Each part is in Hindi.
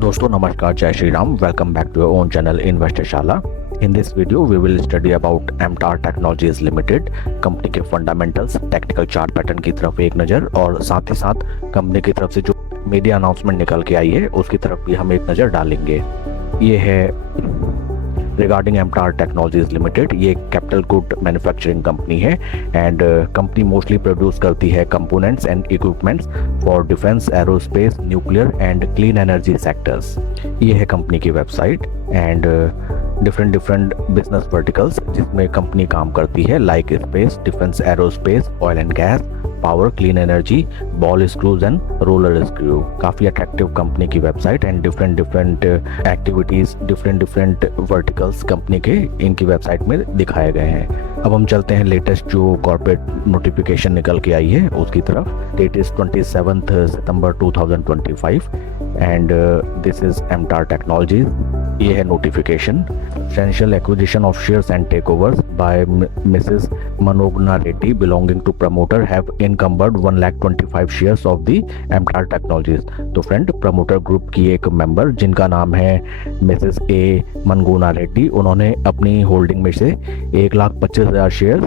दोस्तों नमस्कार, जय Shri Ram. Welcome back to your own channel Investorshala. In this video we will study about MTAR technologies limited, company के फंडामेंटल्स, टेक्निकल चार्ट पैटर्न की तरफ एक नज़र और साथ ही साथ कंपनी की तरफ से जो मीडिया अनाउंसमेंट निकल के आई है उसकी तरफ भी हम एक नज़र डालेंगे। ये है रिगार्डिंग एमटार टेक्नोलॉजीज लिमिटेड। ये कैपिटल गुड मैन्युफैक्चरिंग कंपनी है एंड कंपनी मोस्टली प्रोड्यूस करती है components and equipments for defence, aerospace, nuclear and clean energy sectors. ये है कंपनी की website and different business verticals जिसमें कंपनी काम करती है, like space, defence, aerospace, oil and gas, power, clean energy, ball screws and roller screw. काफ़ी अट्रैक्टिव कंपनी की website and different activities, different verticals company के इनकी वेबसाइट में दिखाए गए हैं। अब हम चलते हैं लेटेस्ट जो कॉर्पोरेट नोटिफिकेशन निकल के आई है उसकी तरफ। डेट इज 27 सितंबर 2025 and this is MTAR technologies. ये है notification. Substantial acquisition of shares and takeovers by Mrs Manogna Reddy belonging to promoter have encumbered 1,25,000 shares of the MTAR technologies. तो फ्रेंड, प्रमोटर ग्रुप की एक मेंबर जिनका नाम है मिसेस ए मनगुना रेड्डी, उन्होंने अपनी होल्डिंग में से 1,25,000 शेयर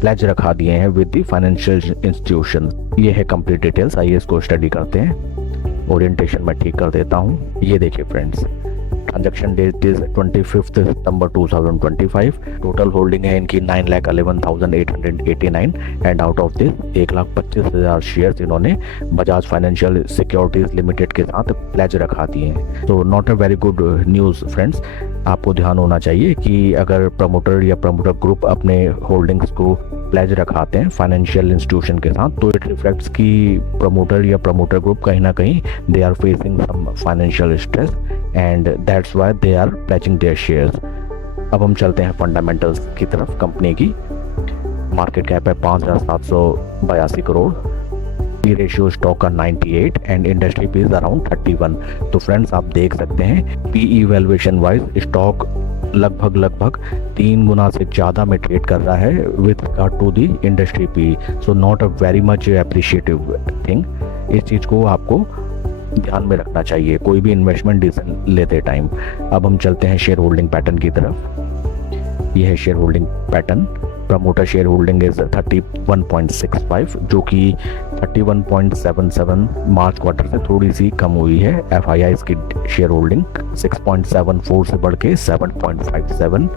प्लेज रखा दिए हैं विद द फाइनेंशियल इंस्टीट्यूशन। ये है कंप्लीट डिटेल्स। आइए इसको स्टडी करते हैं। ओरिएंटेशन मैं ठीक कर देता हूँ। ये देखिए friends, transaction date is 25 September 2025। Total holding है इनकी 9,11,889 and out of this 1,25,000 shares इन्होंने बजाज फाइनेंशियल सिक्योरिटीज लिमिटेड के साथ प्लेज रखा दिए हैं। तो not a very good news friends. आपको ध्यान होना चाहिए कि अगर प्रमोटर या प्रमोटर ग्रुप अपने होल्डिंग्स को प्लेज रखाते हैं फाइनेंशियल इंस्टीट्यूशन के साथ, तो इट रिफ्लेक्ट्स कि प्रमोटर या प्रमोटर ग्रुप कहीं ना कहीं they are facing some financial stress and that's why they are pledging their shares. अब हम चलते हैं फंडामेंटल्स की तरफ। कंपनी की मार्केट कैप है 5,782 करोड़, पी रेशियो स्टॉक का 98 and industry P is around 31। तो फ्रेंड्स, आप देख सकते हैं पीई वैल्यूएशन वाइज स्टॉक लगभग 3 गुना से ज़्यादा में ट्रेड कर रहा है with regard to the industry P. So not a very much appreciative thing. इस चीज़ को आपको ध्यान में रखना चाहिए कोई भी इन्वेस्टमेंट डिसीजन लेते टाइम। अब हम चलते हैं शेयर होल्डिंग पैटर्न की तरफ। यह है share holding pattern. Promoter share holding is 31.65 जो कि 31.77 मार्च क्वार्टर से थोड़ी सी कम हुई है। एफआईआईज की शेयर होल्डिंग 6.74 से बढ़ के 7.57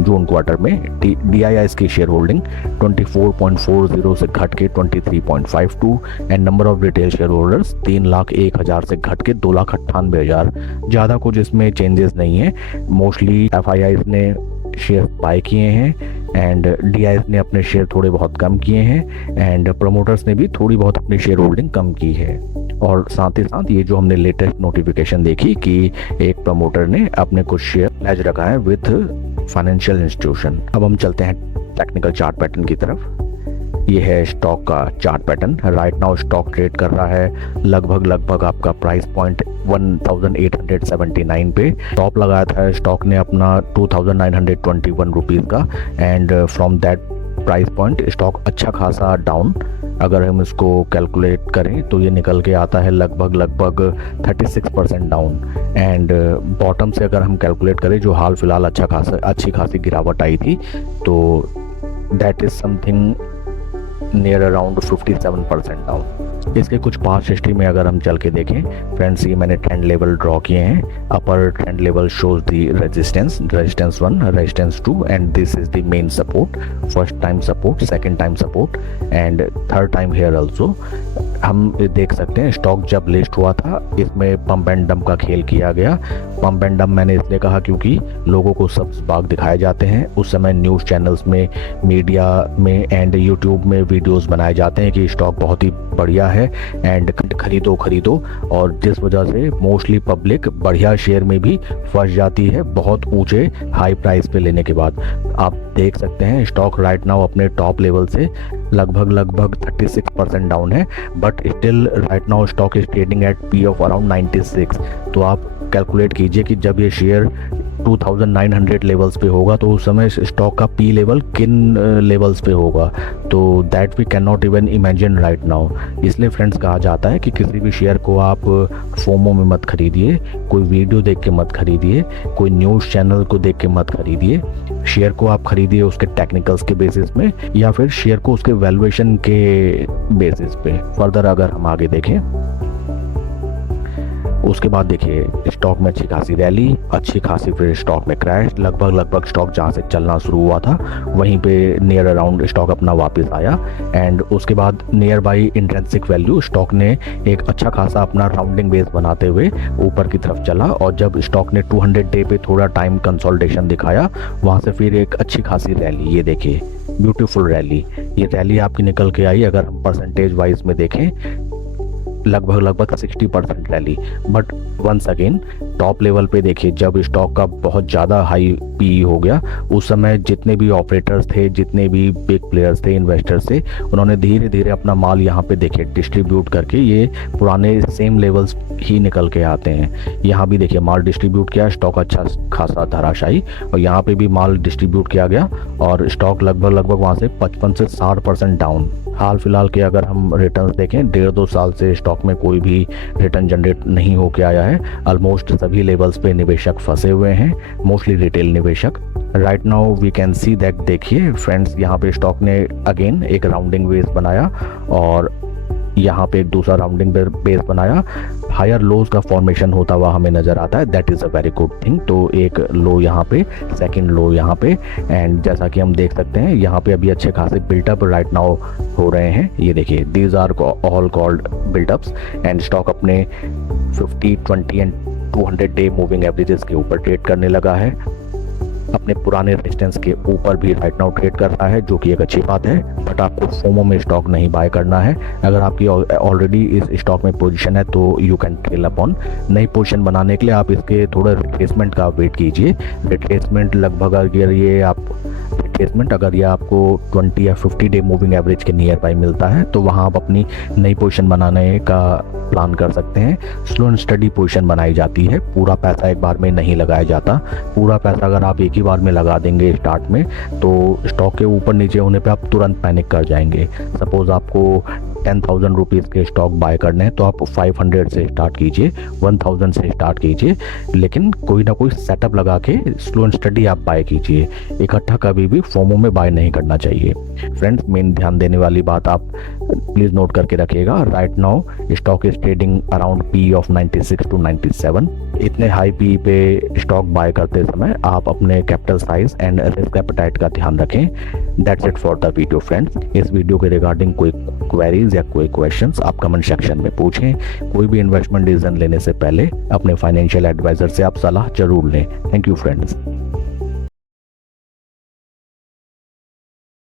जून क्वार्टर में। डीआईआईज की शेयर होल्डिंग 24.40 से घट के 23.52 and number of retail share holders 3,01,000 से घट के 2,98,000। ज़्यादा कुछ इसमें चेंजेस नहीं है। मोस्टली एफआईआईज ने शेयर बाय किए हैं एंड डीआईएस ने अपने शेयर थोड़े बहुत कम किए हैं एंड प्रमोटर्स ने भी थोड़ी बहुत अपनी शेयर होल्डिंग कम की है। और साथ ही साथ ये जो हमने लेटेस्ट नोटिफिकेशन देखी कि एक प्रमोटर ने अपने कुछ शेयर प्लेज रखा है विथ फाइनेंशियल इंस्टीट्यूशन। अब हम चलते हैं टेक्निकल चार्ट पैटर्न की तरफ। ये है स्टॉक का chart pattern. Right now stock trade कर रहा है लगभग आपका प्राइस पॉइंट 1,879 पे। टॉप लगाया था स्टॉक ने अपना 2,921 रुपीज़ का and from that price point stock अच्छा खासा डाउन। अगर हम इसको कैलकुलेट करें तो ये निकल के आता है लगभग 36% डाउन एंड बॉटम से अगर हम कैलकुलेट करें जो हाल फिलहाल अच्छी खासी गिरावट आई थी, तो that is something near around 57% down. इसके कुछ पास्ट हिस्ट्री में अगर हम चल के देखें फ्रेंड्स, ये मैंने ट्रेंड लेवल ड्रॉ किए हैं। अपर trend level shows the resistance 1, resistance 2 and this is the main support. First time support, second time support and third time here also. हम देख सकते हैं स्टॉक जब लिस्ट हुआ था इसमें पंप एंड डंप का खेल किया गया। पंप एंड डंप मैंने इसलिए कहा क्योंकि लोगों को सब्ज बाग दिखाए जाते हैं। उस समय न्यूज़ चैनल्स में, मीडिया में एंड यूट्यूब में वीडियोस बनाए जाते हैं कि स्टॉक बहुत ही बढ़िया है एंड खरीदो और जिस वजह से मोस्टली पब्लिक बढ़िया शेयर में भी फंस जाती है बहुत ऊंचे हाई प्राइस पे लेने के बाद। आप देख सकते हैं स्टॉक राइट नाउ अपने टॉप लेवल से लगभग 36% डाउन है but still right now stock is trading at P of around 96। तो आप कैलकुलेट कीजिए कि जब ये शेयर 2900 लेवल्स पे होगा तो उस समय स्टॉक का पी लेवल किन लेवल्स पे होगा, तो that we can not even imagine right now. इसलिए फ्रेंड्स कहा जाता है कि किसी भी शेयर को आप फोमो में मत खरीदिए, कोई वीडियो देख के मत खरीदिए, कोई न्यूज़ चैनल को देख के मत खरीदिए। शेयर को आप खरीदिए उसके टेक्निकल्स के बेसिस में या फिर शेयर को उसके वैल्यूएशन के बेसिस पे। फर्दर अगर हम आगे देखें, उसके बाद देखिए स्टॉक में अच्छी खासी रैली, अच्छी खासी फिर स्टॉक में क्रैश, लगभग स्टॉक जहाँ से चलना शुरू हुआ था वहीं पे नियर अराउंड स्टॉक अपना वापस आया। एंड उसके बाद near by intrinsic value stock ने एक अच्छा खासा अपना राउंडिंग बेस बनाते हुए ऊपर की तरफ चला, और जब स्टॉक ने 200 डे पे थोड़ा टाइम कंसोलिडेशन दिखाया वहाँ से फिर एक अच्छी खासी रैली, ये देखिए ब्यूटीफुल रैली, ये रैली आपकी निकल के आई। अगर हम परसेंटेज वाइज में देखें लगभग 60% rally. But once again top level पे देखिए जब स्टॉक का बहुत ज़्यादा हाई पी हो गया उस समय जितने भी ऑपरेटर्स थे, जितने भी बिग प्लेयर्स थे, इन्वेस्टर्स थे, उन्होंने धीरे धीरे अपना माल यहाँ पे देखिए डिस्ट्रीब्यूट करके ये पुराने सेम लेवल्स ही निकल के आते हैं। यहाँ भी देखिए माल डिस्ट्रीब्यूट किया, स्टॉक अच्छा खासा धराशायी, और यहाँ पे भी माल डिस्ट्रीब्यूट किया गया और स्टॉक लगभग वहाँ से 55 से 60% डाउन। हाल फिलहाल के अगर हम रिटर्न्स देखें 1.5-2 साल से स्टॉक में कोई भी रिटर्न जनरेट नहीं होके आया है। ऑलमोस्ट सभी लेवल्स पे निवेशक फंसे हुए हैं, मोस्टली रिटेल निवेशक। Right now we can see that, देखिए फ्रेंड्स यहाँ पे स्टॉक ने अगेन एक राउंडिंग बेस बनाया और यहाँ पे एक दूसरा राउंडिंग बेस बनाया, हायर लोज का फॉर्मेशन होता हुआ हमें नज़र आता है, that is a very good thing. तो एक लो यहाँ पे, सेकंड लो यहाँ पे, एंड जैसा कि हम देख सकते हैं यहाँ पे अभी अच्छे खासे बिल्टअप राइट नाउ हो रहे हैं। ये देखिए these are all called buildups, and stock अपने 50, 20 एंड 200 डे मूविंग एवरेजेस के ऊपर ट्रेड करने लगा है, अपने पुराने रेजिस्टेंस के ऊपर भी राइट नाउ ट्रेड कर रहा है, जो कि एक अच्छी बात है। बट आपको फोमो में स्टॉक नहीं बाय करना है। अगर आपकी ऑलरेडी इस स्टॉक में पोजीशन है तो यू कैन ट्रेल अपॉन। नई पोजीशन बनाने के लिए आप इसके थोड़ा रिट्रेसमेंट का वेट कीजिए। रिट्रेसमेंट लगभग अगर ये आपको 20 या 50 डे मूविंग एवरेज के नियर बाय मिलता है तो वहाँ आप अपनी नई पोजीशन बनाने का प्लान कर सकते हैं। स्लो एंड स्टडी पोजीशन बनाई जाती है, पूरा पैसा एक बार में नहीं लगाया जाता। पूरा पैसा अगर आप एक ही बार में लगा देंगे स्टार्ट में तो स्टॉक के ऊपर नीचे होने पे आप तुरंत पैनिक कर जाएंगे। सपोज आपको 10,000 रुपीज़ के स्टॉक बाय करने हैं तो आप 500 से स्टार्ट कीजिए, 1000 से स्टार्ट कीजिए, लेकिन कोई ना कोई सेटअप लगा के स्लो एंड स्टडी आप बाय कीजिए। इकट्ठा कभी भी फोमो में बाय नहीं करना चाहिए। फ्रेंड्स मेन ध्यान देने वाली बात आप प्लीज़ नोट करके रखिएगा। Right now stock is trading around P of 96 to 97। इतने हाई पी पे स्टॉक बाय करते समय आप अपने capital size and risk appetite का ध्यान रखें। That's it for the video friends. इस वीडियो के रिगार्डिंग कोई क्वेरीज या कोई क्वेश्चंस आप कमेंट सेक्शन में पूछें। कोई भी इन्वेस्टमेंट डिसीजन लेने से पहले अपने फाइनेंशियल एडवाइजर से आप सलाह जरूर लें। Thank you friends.